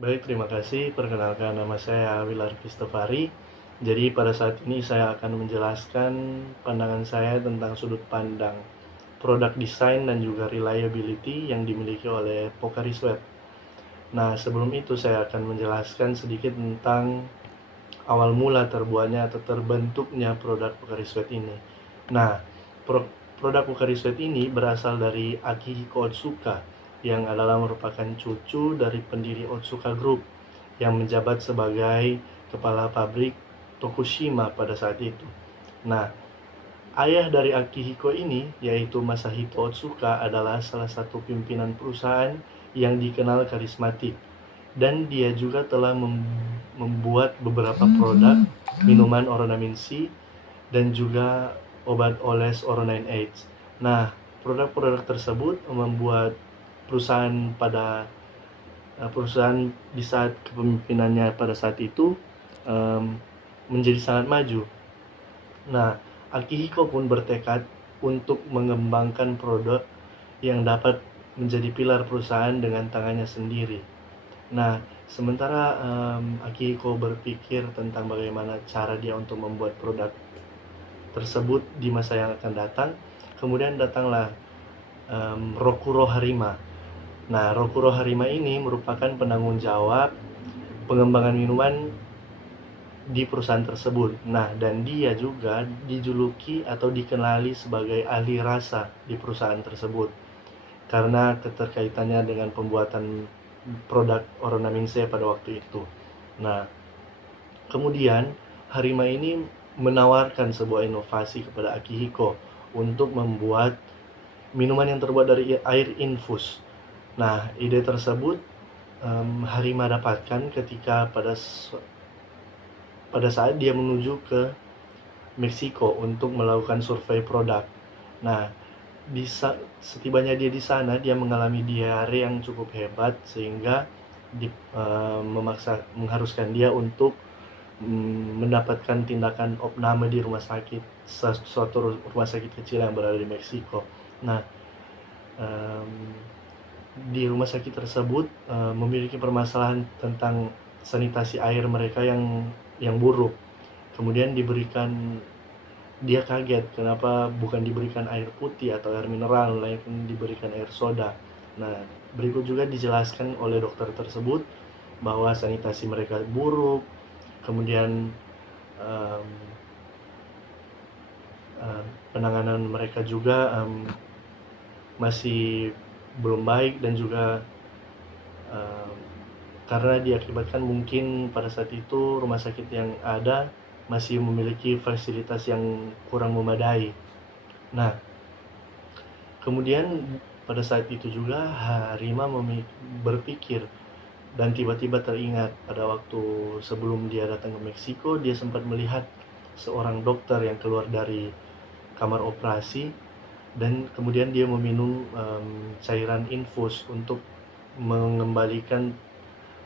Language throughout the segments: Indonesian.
Baik, terima kasih. Perkenalkan, nama saya Wilar Kristofari. Jadi pada saat ini saya akan menjelaskan pandangan saya tentang sudut pandang produk design dan juga reliability yang dimiliki oleh Pocari Sweat. Nah, sebelum itu saya akan menjelaskan sedikit tentang awal mula terbuatnya atau terbentuknya produk Pocari Sweat ini. Nah, produk Pocari Sweat ini berasal dari Akihiko Otsuka, yang adalah merupakan cucu dari pendiri Otsuka Group yang menjabat sebagai kepala pabrik Tokushima pada saat itu. Nah, ayah dari Akihiko ini, yaitu Masahito Otsuka, adalah salah satu pimpinan perusahaan yang dikenal karismatik, dan dia juga telah membuat beberapa produk minuman Oronamine C dan juga obat oles Oronin H. Nah, produk-produk tersebut membuat perusahaan perusahaan di saat kepemimpinannya pada saat itu um, menjadi sangat maju. Nah, Akihiko pun bertekad untuk mengembangkan produk yang dapat menjadi pilar perusahaan dengan tangannya sendiri. Nah, sementara Akihiko berpikir tentang bagaimana cara dia untuk membuat produk tersebut di masa yang akan datang, kemudian datanglah Rokuro Harima. Nah, Rokuro Harima ini merupakan penanggung jawab pengembangan minuman di perusahaan tersebut. Nah, dan dia juga dijuluki atau dikenali sebagai ahli rasa di perusahaan tersebut karena keterkaitannya dengan pembuatan produk Oronamin C pada waktu itu. Nah, kemudian Harima ini menawarkan sebuah inovasi kepada Akihiko untuk membuat minuman yang terbuat dari air infus. Nah, ide tersebut Harima dapatkan ketika pada saat dia menuju ke Meksiko untuk melakukan survei produk. Nah, setibanya dia di sana, dia mengalami diare yang cukup hebat sehingga mengharuskan dia untuk mendapatkan tindakan opname di rumah sakit, suatu rumah sakit kecil yang berada di Meksiko. Nah, di rumah sakit tersebut memiliki permasalahan tentang sanitasi air mereka yang buruk. Kemudian dia kaget kenapa bukan diberikan air putih atau air mineral, melainkan diberikan air soda. Nah, berikut juga dijelaskan oleh dokter tersebut bahwa sanitasi mereka buruk, kemudian um, penanganan mereka juga masih belum baik, dan juga karena diakibatkan mungkin pada saat itu rumah sakit yang ada masih memiliki fasilitas yang kurang memadai. Nah, kemudian pada saat itu juga Harima berpikir dan tiba-tiba teringat pada waktu sebelum dia datang ke Meksiko, dia sempat melihat seorang dokter yang keluar dari kamar operasi dan kemudian dia meminum cairan infus untuk mengembalikan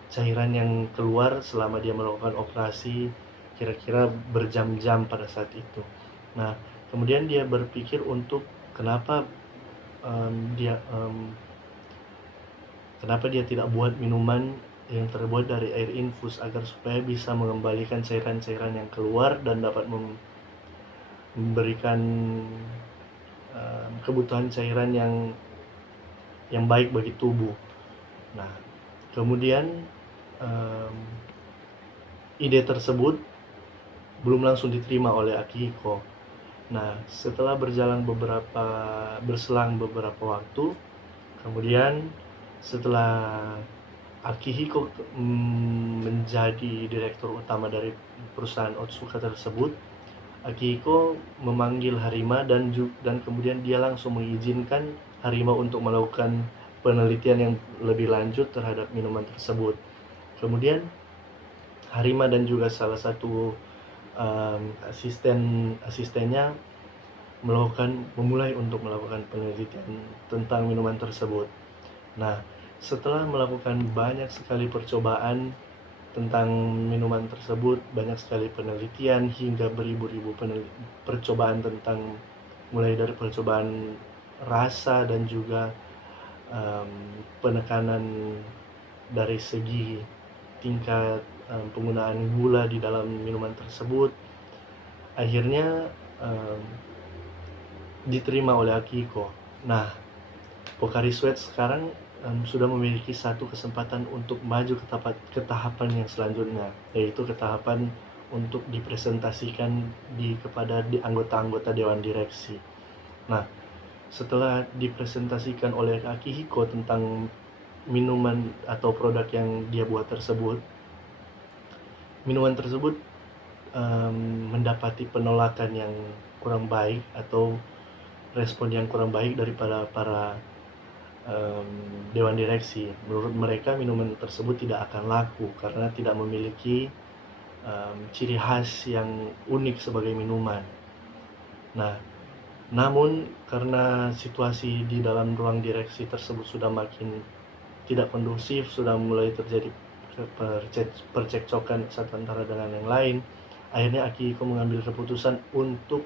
cairan yang keluar selama dia melakukan operasi kira-kira berjam-jam pada saat itu. Nah, kemudian dia berpikir untuk kenapa kenapa dia tidak buat minuman yang terbuat dari air infus agar supaya bisa mengembalikan cairan-cairan yang keluar dan dapat memberikan kebutuhan cairan yang baik bagi tubuh. Nah, kemudian ide tersebut belum langsung diterima oleh Akihiko. Nah, setelah berselang beberapa waktu, kemudian setelah Akihiko menjadi direktur utama dari perusahaan Otsuka tersebut, Akihiko memanggil Harima dan kemudian dia langsung mengizinkan Harima untuk melakukan penelitian yang lebih lanjut terhadap minuman tersebut. Kemudian Harima dan juga salah satu asistennya memulai untuk melakukan penelitian tentang minuman tersebut. Nah, setelah melakukan banyak sekali percobaan tentang minuman tersebut, banyak sekali penelitian hingga beribu-ribu percobaan tentang mulai dari percobaan rasa dan juga penekanan dari segi tingkat penggunaan gula di dalam minuman tersebut, akhirnya diterima oleh Akihiko. Nah, Pocari Sweat sekarang sudah memiliki satu kesempatan untuk maju ke tahapan yang selanjutnya, yaitu ke tahapan untuk dipresentasikan kepada anggota-anggota Dewan Direksi. Nah, setelah dipresentasikan oleh Akihiko tentang minuman atau produk yang dia buat tersebut, minuman tersebut mendapati penolakan yang kurang baik atau respon yang kurang baik daripada para Dewan Direksi. Menurut mereka minuman tersebut tidak akan laku karena tidak memiliki ciri khas yang unik sebagai minuman. Nah, namun karena situasi di dalam ruang direksi tersebut sudah makin tidak kondusif, sudah mulai terjadi percekcokan satu antara dengan yang lain, akhirnya Akihiko mengambil keputusan untuk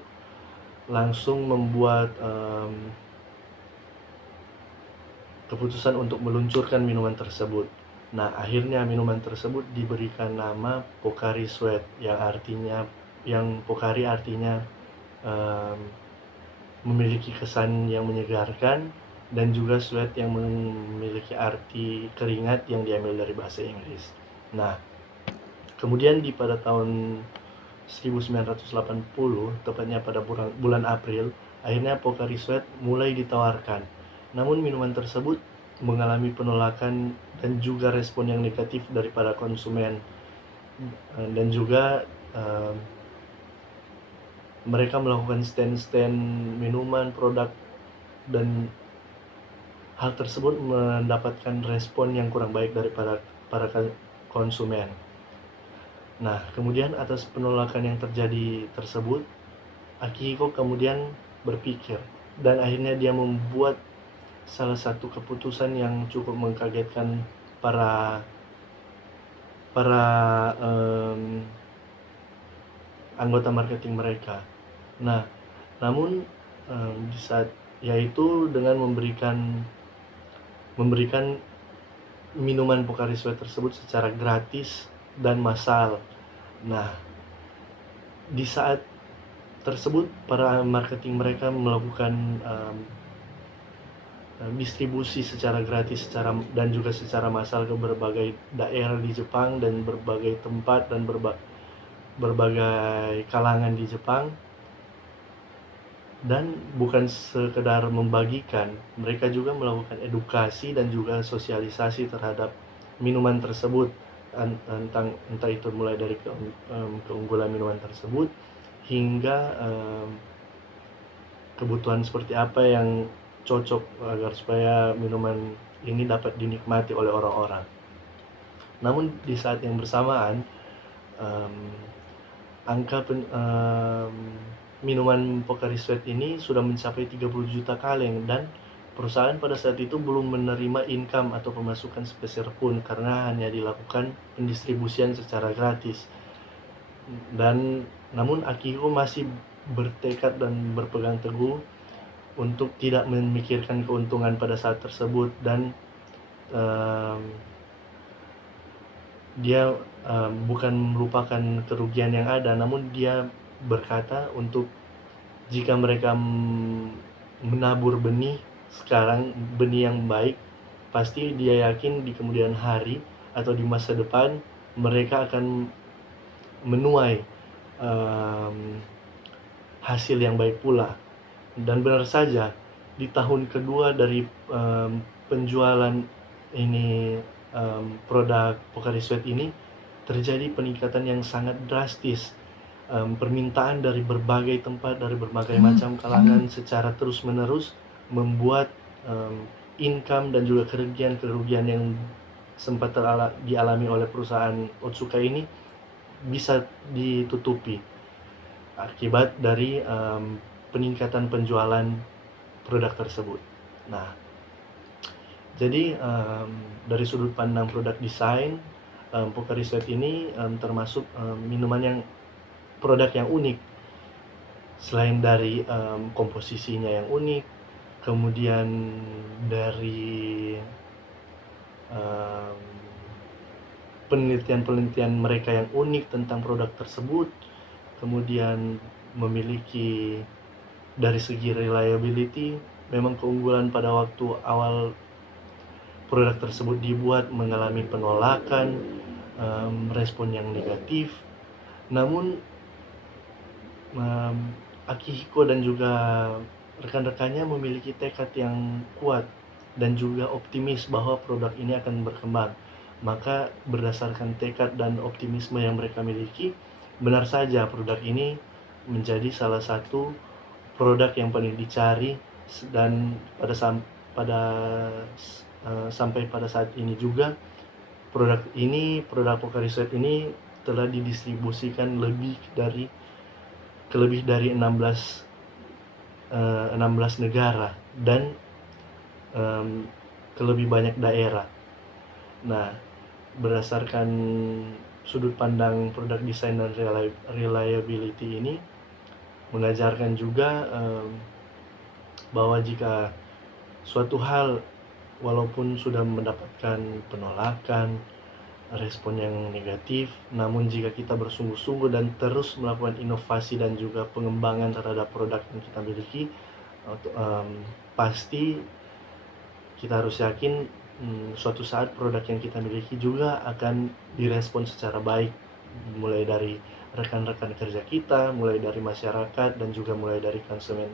langsung membuat keputusan untuk meluncurkan minuman tersebut. Nah, akhirnya minuman tersebut diberikan nama Pocari Sweat, yang Pocari artinya memiliki kesan yang menyegarkan, dan juga sweat yang memiliki arti keringat yang diambil dari bahasa Inggris. Nah, kemudian pada tahun 1980, tepatnya pada bulan April, akhirnya Pocari Sweat mulai ditawarkan. Namun minuman tersebut mengalami penolakan dan juga respon yang negatif daripada konsumen, dan juga mereka melakukan stand-stand minuman produk, dan hal tersebut mendapatkan respon yang kurang baik daripada para konsumen. Nah, kemudian atas penolakan yang terjadi tersebut, Akihiko kemudian berpikir, dan akhirnya dia membuat salah satu keputusan yang cukup mengkagetkan para anggota marketing mereka. Nah, namun di saat yaitu dengan memberikan minuman Pocari Sweat tersebut secara gratis dan massal. Nah, di saat tersebut para marketing mereka melakukan distribusi secara gratis dan juga secara massal ke berbagai daerah di Jepang dan berbagai tempat dan berbagai kalangan di Jepang. Dan bukan sekedar membagikan, mereka juga melakukan edukasi dan juga sosialisasi terhadap minuman tersebut, tentang entah itu mulai dari keunggulan minuman tersebut hingga kebutuhan seperti apa yang cocok agar supaya minuman ini dapat dinikmati oleh orang-orang. Namun di saat yang bersamaan, angka minuman Pocari Sweat ini sudah mencapai 30 juta kaleng, dan perusahaan pada saat itu belum menerima income atau pemasukan sepeser pun karena hanya dilakukan pendistribusian secara gratis. Namun Akihiko masih bertekad dan berpegang teguh untuk tidak memikirkan keuntungan pada saat tersebut, dan dia bukan merupakan kerugian yang ada, namun dia berkata untuk jika mereka menabur benih sekarang, benih yang baik, pasti dia yakin di kemudian hari atau di masa depan mereka akan menuai hasil yang baik pula. Dan benar saja, di tahun kedua dari penjualan ini produk Pocari Sweat ini terjadi peningkatan yang sangat drastis. Permintaan dari berbagai tempat, dari berbagai macam kalangan secara terus-menerus membuat income dan juga kerugian yang sempat dialami oleh perusahaan Otsuka ini bisa ditutupi akibat dari peningkatan penjualan produk tersebut. Nah, jadi dari sudut pandang produk desain, Pocari Sweat ini termasuk produk yang unik. Selain dari komposisinya yang unik, kemudian dari penelitian-penelitian mereka yang unik tentang produk tersebut, kemudian memiliki dari segi reliability, memang keunggulan pada waktu awal produk tersebut dibuat mengalami penolakan, respon yang negatif. Namun Akihiko dan juga rekan-rekannya memiliki tekad yang kuat dan juga optimis bahwa produk ini akan berkembang. Maka berdasarkan tekad dan optimisme yang mereka miliki, benar saja produk ini menjadi salah satu produk yang paling dicari, dan sampai pada saat ini juga produk Pocari Sweat ini telah didistribusikan ke lebih dari 16 negara dan ke lebih banyak daerah. Nah, berdasarkan sudut pandang produk design dan reliability ini mengajarkan juga bahwa jika suatu hal walaupun sudah mendapatkan penolakan, respon yang negatif, namun jika kita bersungguh-sungguh dan terus melakukan inovasi dan juga pengembangan terhadap produk yang kita miliki, pasti kita harus yakin suatu saat produk yang kita miliki juga akan direspon secara baik, mulai dari rekan-rekan kerja kita, mulai dari masyarakat, dan juga mulai dari konsumen.